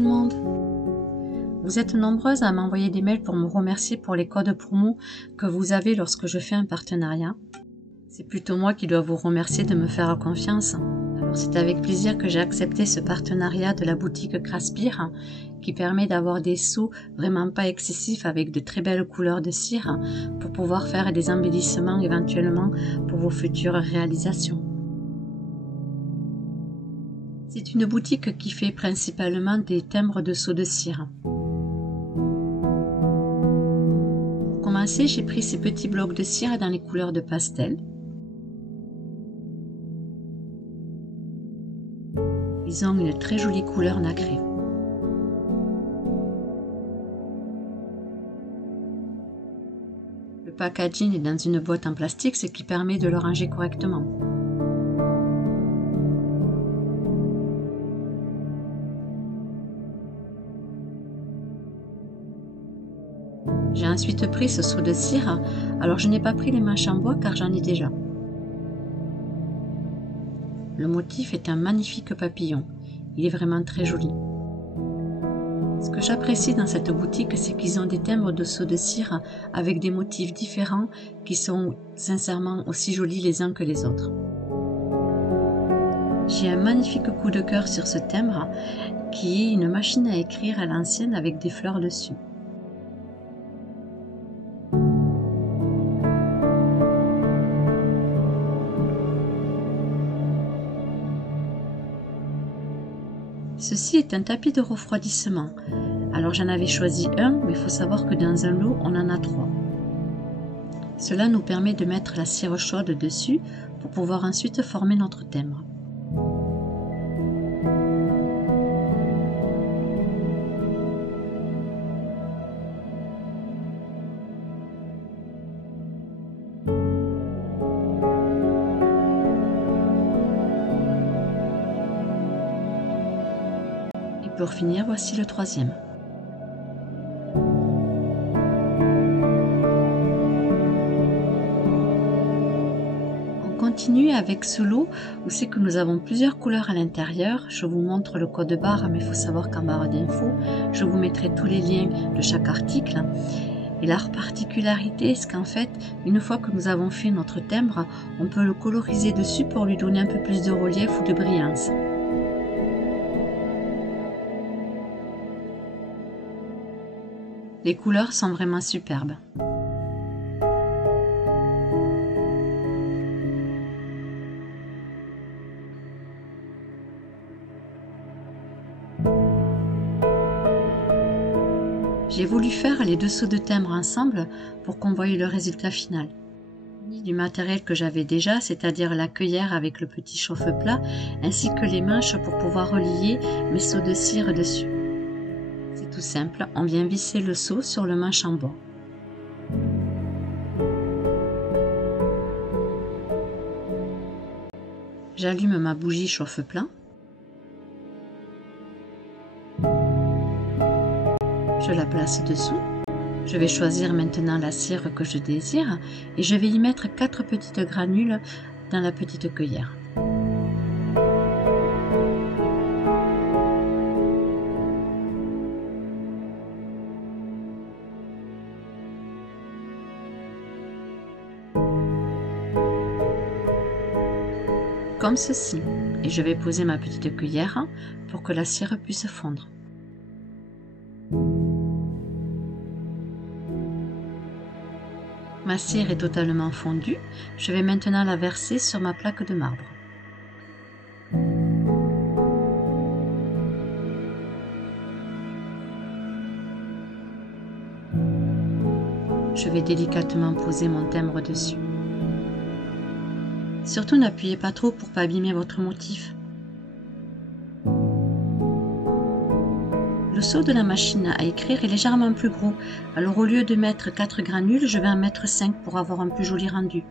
tout le monde. Vous êtes nombreuses à m'envoyer des mails pour me remercier pour les codes promo que vous avez lorsque je fais un partenariat. C'est plutôt moi qui dois vous remercier de me faire confiance. Alors c'est avec plaisir que j'ai accepté ce partenariat de la boutique Craspire qui permet d'avoir des seaux vraiment pas excessifs avec de très belles couleurs de cire pour pouvoir faire des embellissements éventuellement pour vos futures réalisations. C'est une boutique qui fait principalement des timbres de seaux de cire. Pour commencer, j'ai pris ces petits blocs de cire dans les couleurs de pastel. Ils ont une très jolie couleur nacrée. Le packaging est dans une boîte en plastique, ce qui permet de le ranger correctement. J'ai ensuite pris ce seau de cire, alors je n'ai pas pris les manches en bois car j'en ai déjà. Le motif est un magnifique papillon, il est vraiment très joli. Ce que j'apprécie dans cette boutique, c'est qu'ils ont des timbres de seaux de cire avec des motifs différents qui sont sincèrement aussi jolis les uns que les autres. J'ai un magnifique coup de cœur sur ce timbre qui est une machine à écrire à l'ancienne avec des fleurs dessus. Ceci est un tapis de refroidissement. Alors j'en avais choisi un, mais il faut savoir que dans un lot, on en a 3. Cela nous permet de mettre la cire chaude dessus pour pouvoir ensuite former notre timbre. Pour finir, voici le 3e. On continue avec ce lot où c'est que nous avons plusieurs couleurs à l'intérieur. Je vous montre le code barre, mais il faut savoir qu'en barre d'infos, je vous mettrai tous les liens de chaque article. Et la particularité, c'est qu'en fait, une fois que nous avons fait notre timbre, on peut le coloriser dessus pour lui donner un peu plus de relief ou de brillance. Les couleurs sont vraiment superbes. J'ai voulu faire les 2 seaux de timbre ensemble pour qu'on voie le résultat final. Du matériel que j'avais déjà, c'est-à-dire la cueillère avec le petit chauffe-plat, ainsi que les manches pour pouvoir relier mes seaux de cire dessus. C'est tout simple, on vient visser le seau sur le manche en bois. J'allume ma bougie chauffe-plat. Je la place dessous. Je vais choisir maintenant la cire que je désire et je vais y mettre 4 petites granules dans la petite cueillère. Comme ceci, et je vais poser ma petite cuillère pour que la cire puisse fondre. Ma cire est totalement fondue, je vais maintenant la verser sur ma plaque de marbre. Je vais délicatement poser mon timbre dessus. Surtout n'appuyez pas trop pour ne pas abîmer votre motif. Le seau de la machine à écrire est légèrement plus gros, alors au lieu de mettre 4 granules, je vais en mettre 5 pour avoir un plus joli rendu.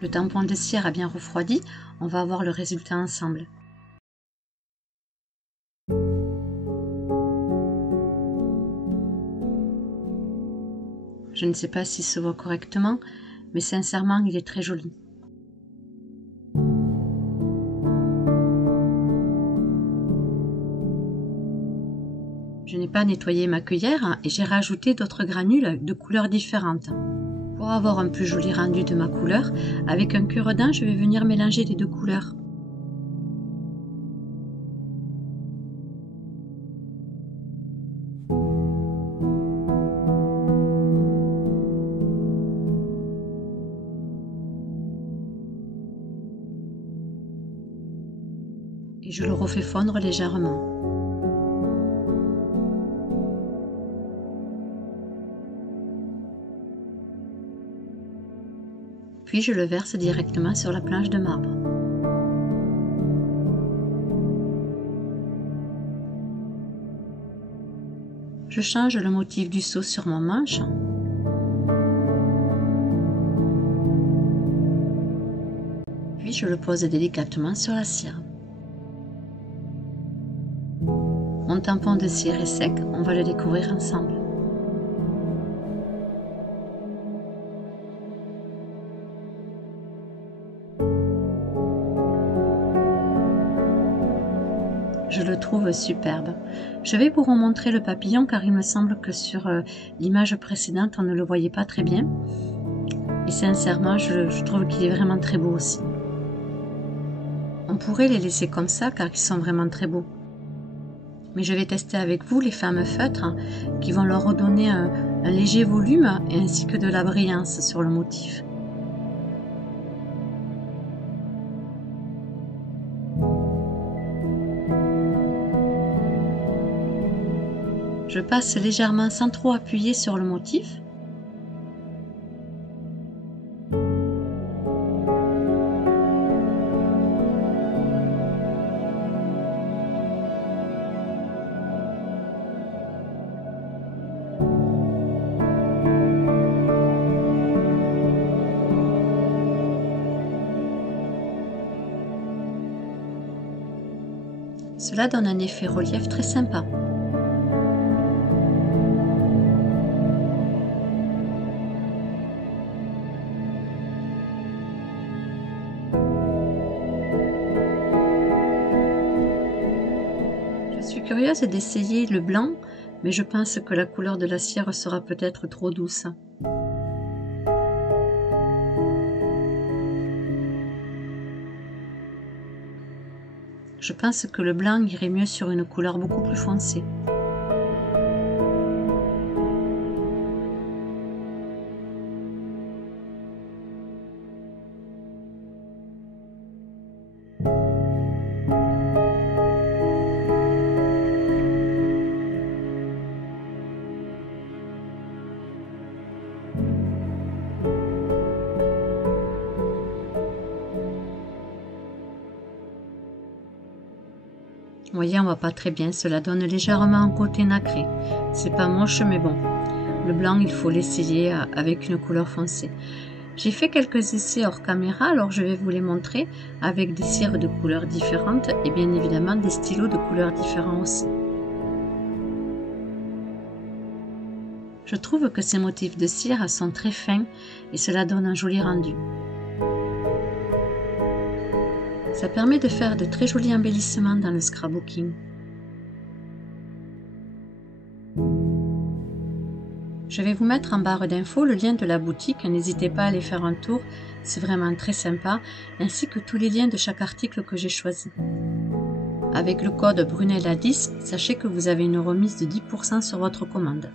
Le tampon de cire a bien refroidi, on va voir le résultat ensemble. Je ne sais pas s'il se voit correctement, mais sincèrement, il est très joli. Je n'ai pas nettoyé ma cueillère et j'ai rajouté d'autres granules de couleurs différentes. Pour avoir un plus joli rendu de ma couleur, avec un cure-dent, je vais venir mélanger les deux couleurs. Et je le refais fondre légèrement. Puis je le verse directement sur la planche de marbre. Je change le motif du seau sur mon manche. Puis je le pose délicatement sur la cire. Mon tampon de cire est sec, on va le découvrir ensemble. Je le trouve superbe. Je vais vous remontrer le papillon car il me semble que sur l'image précédente on ne le voyait pas très bien. Et sincèrement, je trouve qu'il est vraiment très beau aussi. On pourrait les laisser comme ça car ils sont vraiment très beaux. Mais je vais tester avec vous les fameux feutres qui vont leur redonner un léger volume ainsi que de la brillance sur le motif. Je passe légèrement sans trop appuyer sur le motif. Cela donne un effet relief très sympa. Je suis curieuse d'essayer le blanc, mais je pense que la couleur de la cire sera peut-être trop douce. Je pense que le blanc irait mieux sur une couleur beaucoup plus foncée. Vous voyez, on voit pas très bien, cela donne légèrement un côté nacré. C'est pas moche, mais bon. Le blanc, il faut l'essayer avec une couleur foncée. J'ai fait quelques essais hors caméra, alors je vais vous les montrer avec des cires de couleurs différentes et bien évidemment des stylos de couleurs différents aussi. Je trouve que ces motifs de cire sont très fins et cela donne un joli rendu. Ça permet de faire de très jolis embellissements dans le scrapbooking. Je vais vous mettre en barre d'infos le lien de la boutique, n'hésitez pas à aller faire un tour, c'est vraiment très sympa, ainsi que tous les liens de chaque article que j'ai choisi. Avec le code Brunella10, sachez que vous avez une remise de 10% sur votre commande.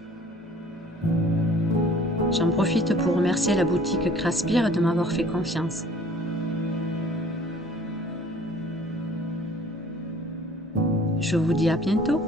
J'en profite pour remercier la boutique Craspire de m'avoir fait confiance. Je vous dis à bientôt.